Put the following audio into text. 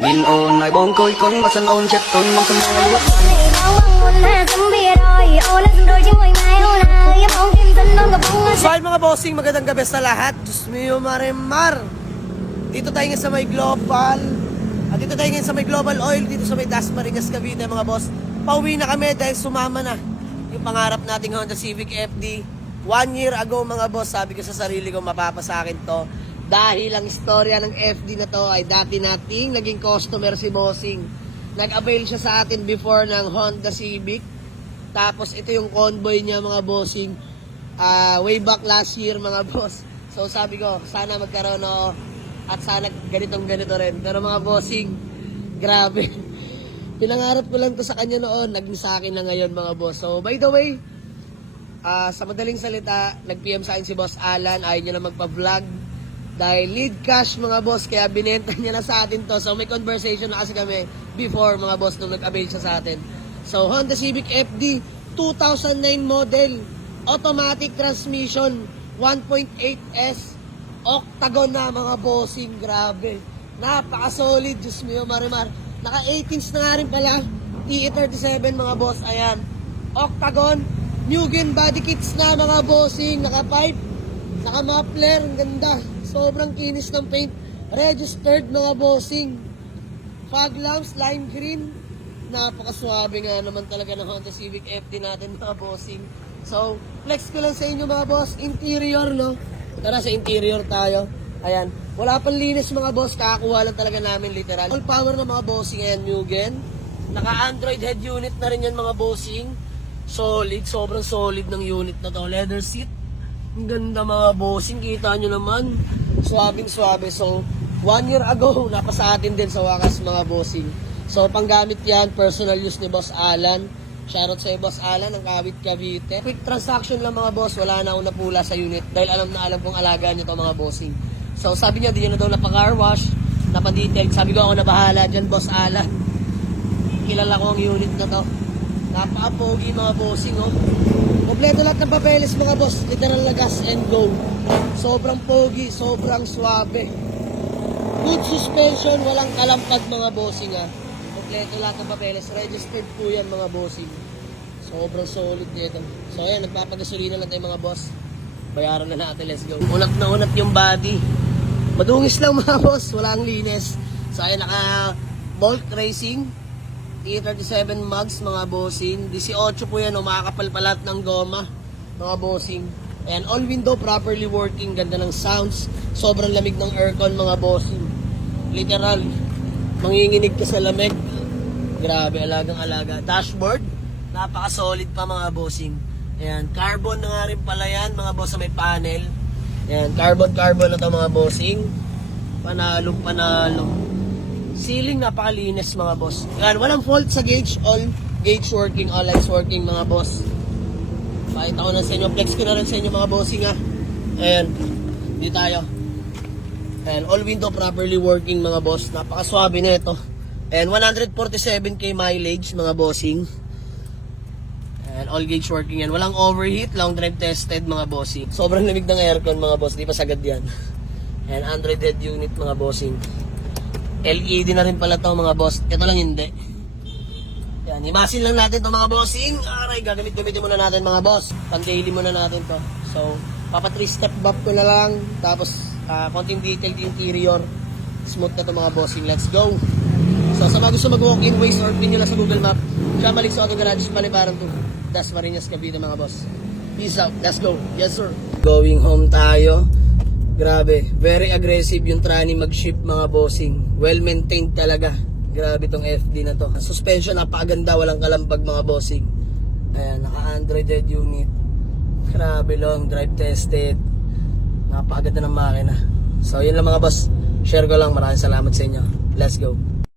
Nhìn ồn lại bông côi con và sân ôn chết tôn mong sân mơ lúc So ayun mga bossing, magandang gabi sa lahat. Diyos mio marimar. Dito tayo ngayon sa may Global. At dito tayo ngayon sa may Global Oil, dito sa may Dasmariñas, Cavite mga boss. Pauwi na kami dahil sumama na yung pangarap nating Honda Civic FD. 1 year ago mga boss, sabi ko sa sarili ko mapapasa akin to. Dahil ang istorya ng FD na to ay dati nating naging customer si bossing. Nag-avail siya sa atin before ng Honda Civic. Tapos ito yung convoy niya mga bossing. Way back last year mga boss. So sabi ko, sana magkaroon ako at sana ganito rin. Pero mga bossing, grabe. Pinangarap ko lang to sa kanya noon, nag-miss sa akin na ngayon mga boss. So by the way, sa madaling salita, nag-PM sa akin si Boss Alan, ayaw niya na magpa-vlog. Dahil lead cash mga boss, kaya binenta niya na sa atin to. So may conversation na kasi kami before mga boss nung nag-avail siya sa atin. So Honda Civic FD 2009 model, automatic transmission, 1.8S, octagon na mga bossing, grabe. Napaka-solid, Diyos mio marimar. Naka 18s na nga rin pala, TE37 mga boss, ayan. Octagon, Mugen body kits na mga bossing, naka pipe, naka muffler, ang ganda. Sobrang kinis ng paint, registered mga bossing. Fog lamps, lime green. Napakaswabe nga naman talaga ng Honda Civic FD natin mga bossing. So, flex ko lang sa inyo mga boss, interior no. Tara sa interior tayo. Ayan, wala pang linis mga boss, kakakuha lang talaga namin literal. All power ng mga bossing, ayan, Mugen. Naka-Android head unit na rin yan mga bossing. Solid, sobrang solid ng unit na to. Leather seat. Ang ganda mga bossing, kita nyo naman. Swabing swabe. So, 1 year ago, napasa atin din sa wakas mga bossing. So, panggamit yan, personal use ni Boss Alan. Shoutout sa Boss Alan, ng Kawit Cavite. Quick transaction lang mga boss, wala na akong napula sa unit. Dahil alam na alam kong alagaan nyo to mga bossing. So, sabi niya, di nyo na daw napaka-car wash, napadetail. Sabi ko, ako na bahala dyan, Boss Alan. Kilala ko ang unit na to. Napaka-pogi mga bossing, oh. Kompleto lahat ng papeles mga boss, literal na gas and go. Sobrang pogi, sobrang swabe. Good suspension, walang kalampag mga bossing ha. Kompleto lahat ng papeles, registered po yan mga bossing. Sobrang solid nito. So ayan, nagpapagasolina lang tayo mga boss. Bayaran na natin, let's go. Unat na unat yung body. Madungis lang mga boss, walang linis. So ayan, naka Bolt Racing TE37 mags mga bossing. 18 po yan, makakapal pa lahat ng goma mga bossing. And all window properly working, ganda ng sounds, sobrang lamig ng aircon mga bossing. Literal, manginginig ka sa lamig. Grabe, alagang alaga. Dashboard, napaka solid pa mga bossing. Ayan, carbon na nga rin pala yan mga boss sa may panel. Ayan, carbon na to mga bossing. Panalong panalo. Ceiling napakalinis mga boss. Ayan, walang fault sa gauge, all gauge working, all lights working mga boss. Pakita ko na sa inyo, flex ko na rin sa inyo mga bossing ha. Ayan, hindi tayo. Ayan, all window properly working mga boss. Napakaswabe na ito. Ayan, 147k mileage mga bossing. Ayan, all gauge working yan. Walang overheat, long drive tested mga bossing. Sobrang lamig ng aircon mga boss, di pa sagad yan. Ayan, Android head unit mga bossing. LED na rin pala to mga boss. Ito lang hindi. Yan, imasin lang natin to mga bossing. Aray, gagamitin muna natin mga boss. Pan-daily muna natin to. So, papa 3-step bump ko na lang. Tapos, konting detail yung interior. Smooth na to mga bossing. Let's go. So, sa mga gusto mag-walk-in ways or pin nyo lang sa Google Map, Chamalik sa Auto Garage, Palibaran to Dasmariñas, Cavite mga boss. Peace out. Let's go. Yes sir. Going home tayo. Grabe, very aggressive yung tranny mag-ship mga bossing. Well maintained talaga. Grabe tong FD na to. Suspension napakaganda, walang kalampag mga bossing. Ayan, naka-Android head unit. Grabe, long drive tested. Napakaganda ng makina. So yun lang mga boss. Share ko lang, maraming salamat sa inyo. Let's go.